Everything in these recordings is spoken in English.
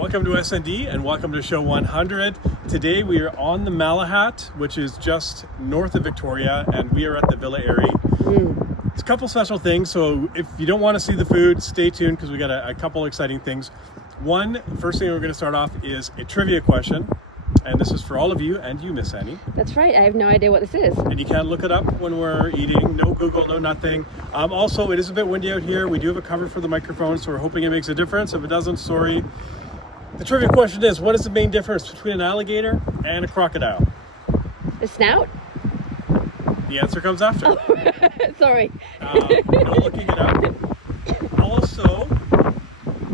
Welcome to SND and welcome to show 100. Today we are on the Malahat, which is just north of Victoria, and we are at the Villa Eyrie. It's a couple special things, so if you don't want to see the food, stay tuned because we got a couple exciting things. First thing we're going to start off is a trivia question, and this is for all of you and you, Miss Annie. That's right, I have no idea what this is. And you can't look it up when we're eating, no Google, no nothing. Also, it is a bit windy out here. We do have a cover for the microphone, so we're hoping it makes a difference. If it doesn't, sorry. The trivia question is, what is the main difference between an alligator and a crocodile? The snout? The answer comes after. Oh, sorry. No looking it up. Also,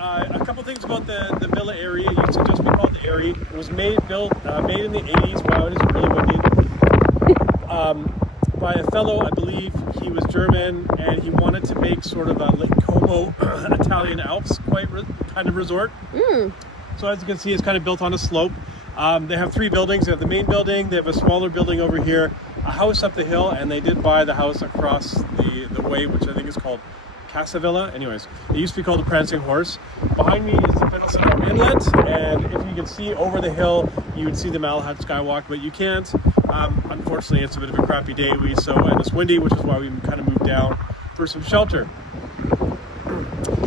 a couple things about the Villa Eyrie. It used to just be called the Eyrie. It was made in the 80s. Wow, it is really windy. By a fellow, I believe he was German, and he wanted to make sort of a Lake Como, Italian Alps kind of resort. So as you can see, it's kind of built on a slope. They have three buildings. They have the main building, they have a smaller building over here, a house up the hill, and they did buy the house across the way, which I think is called Casa Villa. Anyways, it used to be called the Prancing Horse. Behind me is the Fiddleston Inlet, and if you can see over the hill, you would see the Malahat Skywalk, but you can't. Unfortunately, it's a bit of a crappy day, and it's windy, which is why we kind of moved down for some shelter.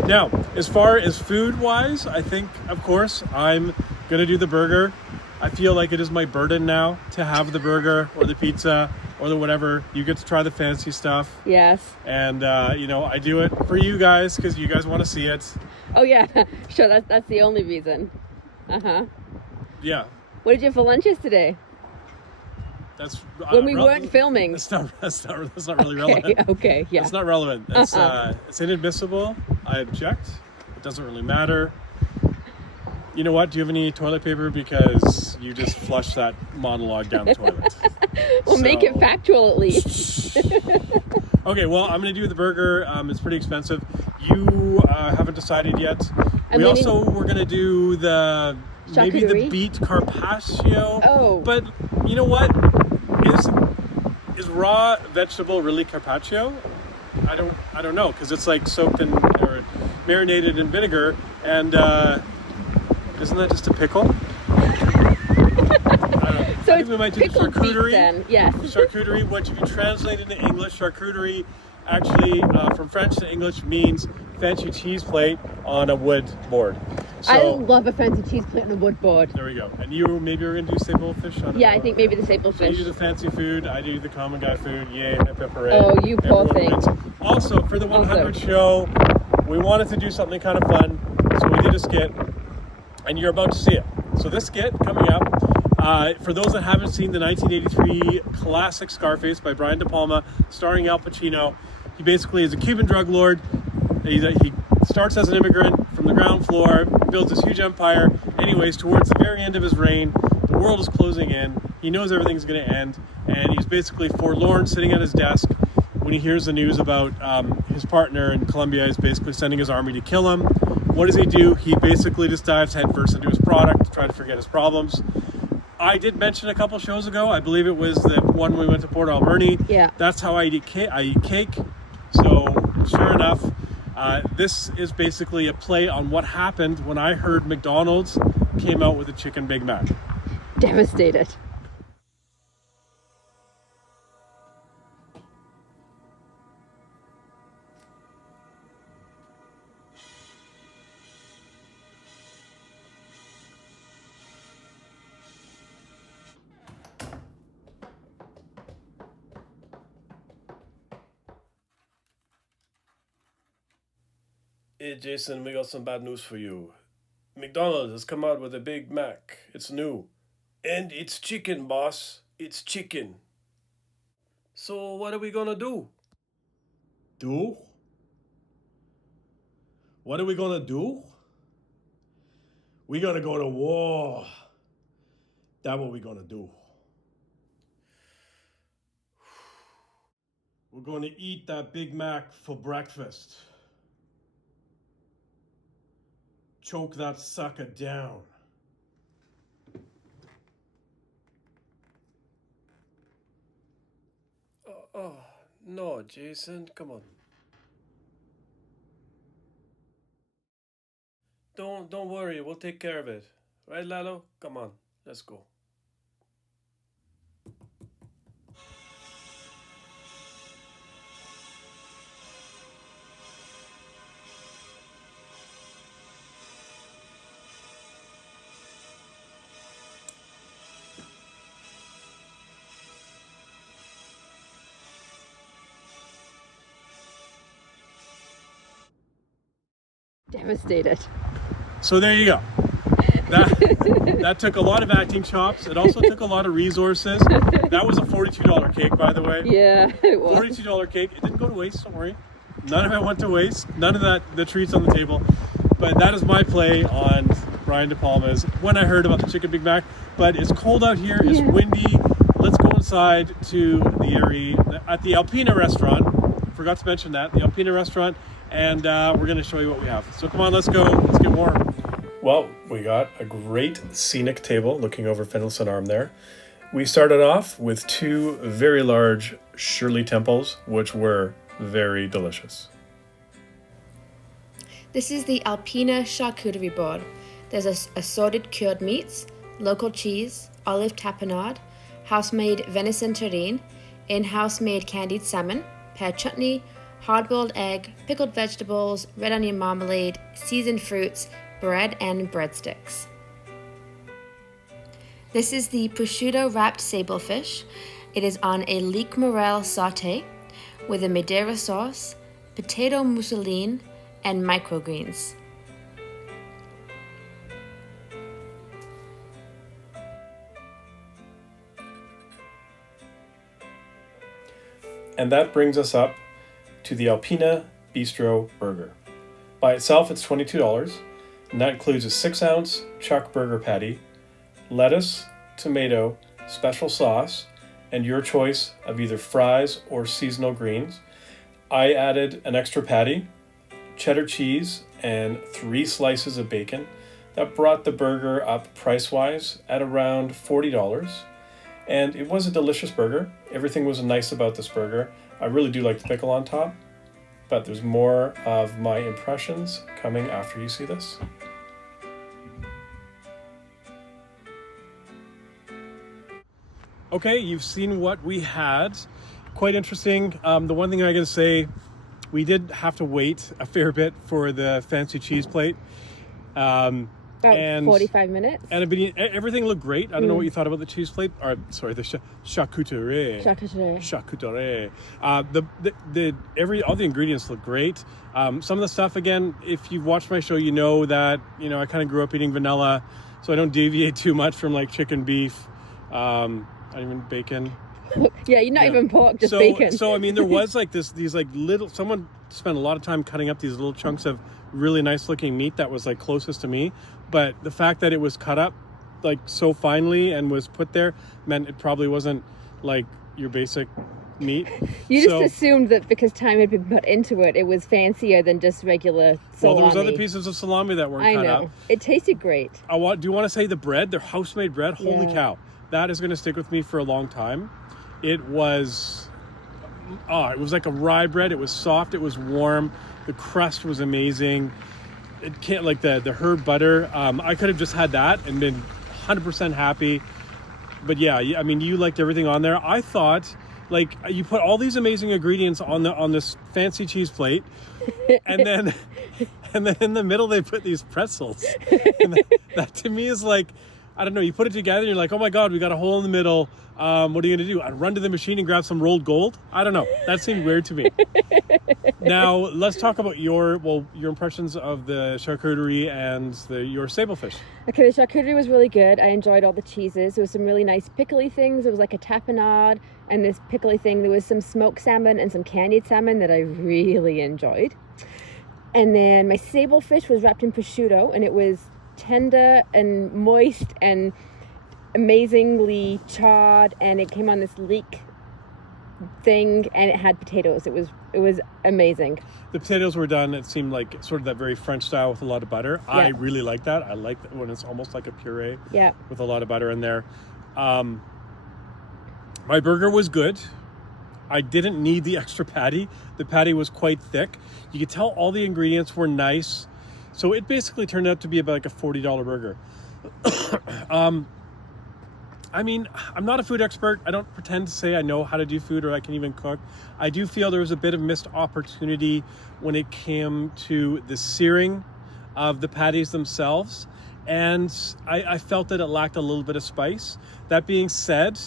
Now, as far as food-wise, I think, of course, I'm going to do the burger. I feel like it is my burden now to have the burger or the pizza or the whatever. You get to try the fancy stuff. Yes. And, I do it for you guys because you guys want to see it. Oh, yeah. Sure, that's the only reason. Uh-huh. Yeah. What did you have for lunch yesterday? That's when we weren't filming. That's not really relevant. Okay, yeah. It's not relevant. It's inadmissible. I object. It doesn't really matter. You know what? Do you have any toilet paper? Because you just flushed that monologue down the toilet. Well, make it factual at least. Okay, well, I'm going to do the burger. It's pretty expensive. You haven't decided yet. We're going to do maybe the beet carpaccio. Oh. But you know what? Is raw vegetable really carpaccio? I don't know, because it's like soaked in or marinated in vinegar, and isn't that just a pickle? So I think we might do charcuterie. Then, yes. Charcuterie, which if you translate into English, charcuterie actually from French to English means fancy cheese plate on a wood board. So, I love a fancy cheese plate on a wood board. There we go. And you maybe are going to do staple fish? I think maybe the staple fish. So you do the fancy food, I do the common guy food. Yay, hip hip hooray. Oh, you poor thing. Also, for the 100 show, we wanted to do something kind of fun, so we did a skit, and you're about to see it. So this skit coming up, for those that haven't seen the 1983 classic Scarface by Brian De Palma, starring Al Pacino, he basically is a Cuban drug lord. He starts as an immigrant from the ground floor, builds this huge empire. Anyways, towards the very end of his reign, the world is closing in. He knows everything's going to end, and he's basically forlorn, sitting at his desk when he hears the news about his partner in Colombia is basically sending his army to kill him. What does he do? He basically just dives headfirst into his product to try to forget his problems. I did mention a couple shows ago, I believe it was the one we went to Port Alberni. Yeah. That's how I eat cake. So, sure enough, this is basically a play on what happened when I heard McDonald's came out with a chicken Big Mac. Devastated. Hey Jason, we got some bad news for you. McDonald's has come out with a Big Mac. It's new. And it's chicken, boss. It's chicken. So what are we gonna do? Do? What are we gonna do? We gonna go to war. That's what we gonna do. We're gonna eat that Big Mac for breakfast. Choke that sucker down. Oh, no, Jason, come on. don't worry. We'll take care of it. Right, Lalo? Come on. Let's go. Devastated. So there you go. That took a lot of acting chops. It also took a lot of resources. That was a $42 cake, by the way. Yeah, it was. $42 cake. It didn't go to waste, don't worry. None of it went to waste. None of the treats on the table. But that is my play on Brian De Palma's when I heard about the Chicken Big Mac. But it's cold out here. It's windy. Let's go inside to the Eyrie at the Alpina restaurant. Forgot to mention that. The Alpina restaurant. And we're going to show you what we have. So come on, let's go. Let's get warm. Well, we got a great scenic table looking over Finlayson Arm there. We started off with 2 very large Shirley temples, which were very delicious. This is the Alpina charcuterie board. There's assorted cured meats, local cheese, olive tapenade, house-made venison terrine, in-house made candied salmon, pear chutney, hard-boiled egg, pickled vegetables, red onion marmalade, seasoned fruits, bread, and breadsticks. This is the prosciutto wrapped sablefish. It is on a leek morel sauté with a Madeira sauce, potato mousseline, and microgreens. And that brings us up to the Alpina Bistro Burger. By itself, it's $22, and that includes a 6-ounce chuck burger patty, lettuce, tomato, special sauce, and your choice of either fries or seasonal greens. I added an extra patty, cheddar cheese, and 3 slices of bacon. That brought the burger up price-wise at around $40. And it was a delicious burger. Everything was nice about this burger. I really do like the pickle on top. But there's more of my impressions coming after you see this. Okay, you've seen what we had. Quite interesting. The one thing I gotta say, we did have to wait a fair bit for the fancy cheese plate. About 45 minutes. And everything looked great. I don't know what you thought about the cheese plate. Or sorry, the charcuterie. Charcuterie. All the ingredients look great. Some of the stuff, again, if you've watched my show, you know that I kind of grew up eating vanilla, so I don't deviate too much from like chicken, beef, not even bacon. Yeah, you're not even pork, just bacon. So I mean, there was like these like little. Someone spent a lot of time cutting up these little chunks of really nice looking meat that was like closest to me. But the fact that it was cut up like so finely and was put there meant it probably wasn't like your basic meat. You just assumed that because time had been put into it, it was fancier than just regular salami. Well, there was other pieces of salami that weren't cut up. It tasted great. Do you want to say the bread? Their house-made bread? Holy cow. That is going to stick with me for a long time. It was like a rye bread. It was soft. It was warm. The crust was amazing. It can't like the herb butter. I could have just had that and been 100% happy. But yeah, I mean, you liked everything on there. I thought like you put all these amazing ingredients on this fancy cheese plate, and then in the middle they put these pretzels. And that to me is like, I don't know. You put it together and you're like, oh my God, we got a hole in the middle. What are you going to do? I'd run to the machine and grab some rolled gold? I don't know. That seemed weird to me. Now, let's talk about your impressions of the charcuterie and your sablefish. Okay, the charcuterie was really good. I enjoyed all the cheeses. There was some really nice pickly things. There was like a tapenade and this pickly thing. There was some smoked salmon and some candied salmon that I really enjoyed. And then my sablefish was wrapped in prosciutto, and it was tender and moist and amazingly charred, and it came on this leek thing, and it had potatoes. It was amazing. The potatoes were done, it seemed like sort of that very French style with a lot of butter. Yeah. I really like that. I like that when it's almost like a puree with a lot of butter in there. My burger was good. I didn't need the extra patty. The patty was quite thick. You could tell all the ingredients were nice. So it basically turned out to be about like a $40 burger. I mean, I'm not a food expert. I don't pretend to say I know how to do food or I can even cook. I do feel there was a bit of missed opportunity when it came to the searing of the patties themselves. And I felt that it lacked a little bit of spice. That being said,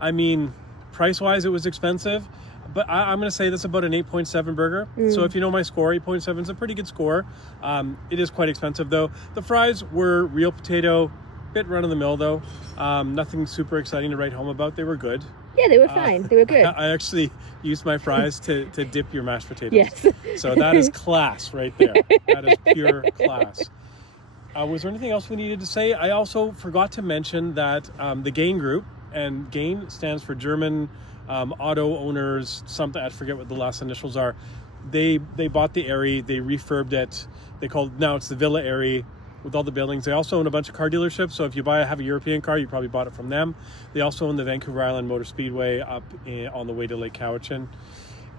I mean, price-wise, it was expensive. But I'm going to say this about an 8.7 burger. So if you know my score, 8.7 is a pretty good score. It is quite expensive, though. The fries were real potato, bit run-of-the-mill, though. Nothing super exciting to write home about. They were good. Yeah, they were fine. They were good. I actually used my fries to dip your mashed potatoes. Yes. So that is class right there. That is pure class. Was there anything else we needed to say? I also forgot to mention that the GAIN group, and GAIN stands for German auto owners, something, I forget what the last initials are. They bought the Eyrie, they refurbed it. Now it's the Villa Eyrie with all the buildings. They also own a bunch of car dealerships. So if you have a European car, you probably bought it from them. They also own the Vancouver Island Motor Speedway up on the way to Lake Cowichan.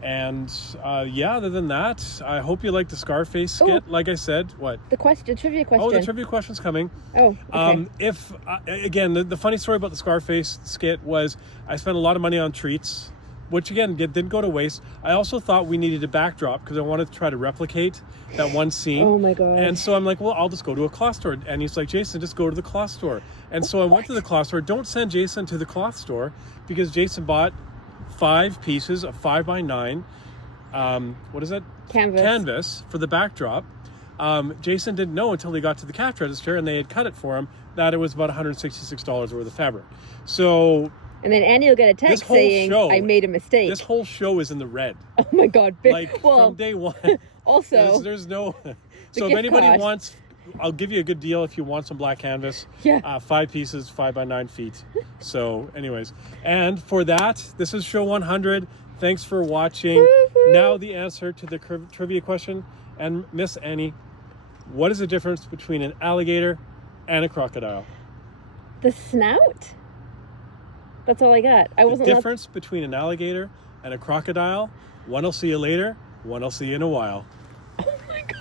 And other than that, I hope you like the Scarface skit. Like I said, what? The trivia question. Oh, the trivia question's coming. Oh, okay. Again, the funny story about the Scarface skit was I spent a lot of money on treats, which again didn't go to waste. I also thought we needed a backdrop because I wanted to try to replicate that one scene. Oh my God. And so I'm like, well, I'll just go to a cloth store. And he's like, Jason, just go to the cloth store. And so I went to the cloth store. Don't send Jason to the cloth store because Jason bought 5 pieces of 5x9 what is it, canvas for the backdrop. Jason didn't know until he got to the cash register and they had cut it for him that it was about $166 worth of fabric. So and then Annie will get a text saying I made a mistake. This whole show is in the red. Oh my God. From day one. Also there's no so if anybody wants, I'll give you a good deal if you want some black canvas. Yeah. 5 pieces, 5x9 feet. So anyways, and for that, this is show 100. Thanks for watching. Now the answer to the trivia question. And Miss Annie, what is the difference between an alligator and a crocodile? The snout? That's all I got. The difference between an alligator and a crocodile, one will see you later, one will see you in a while. Oh my God.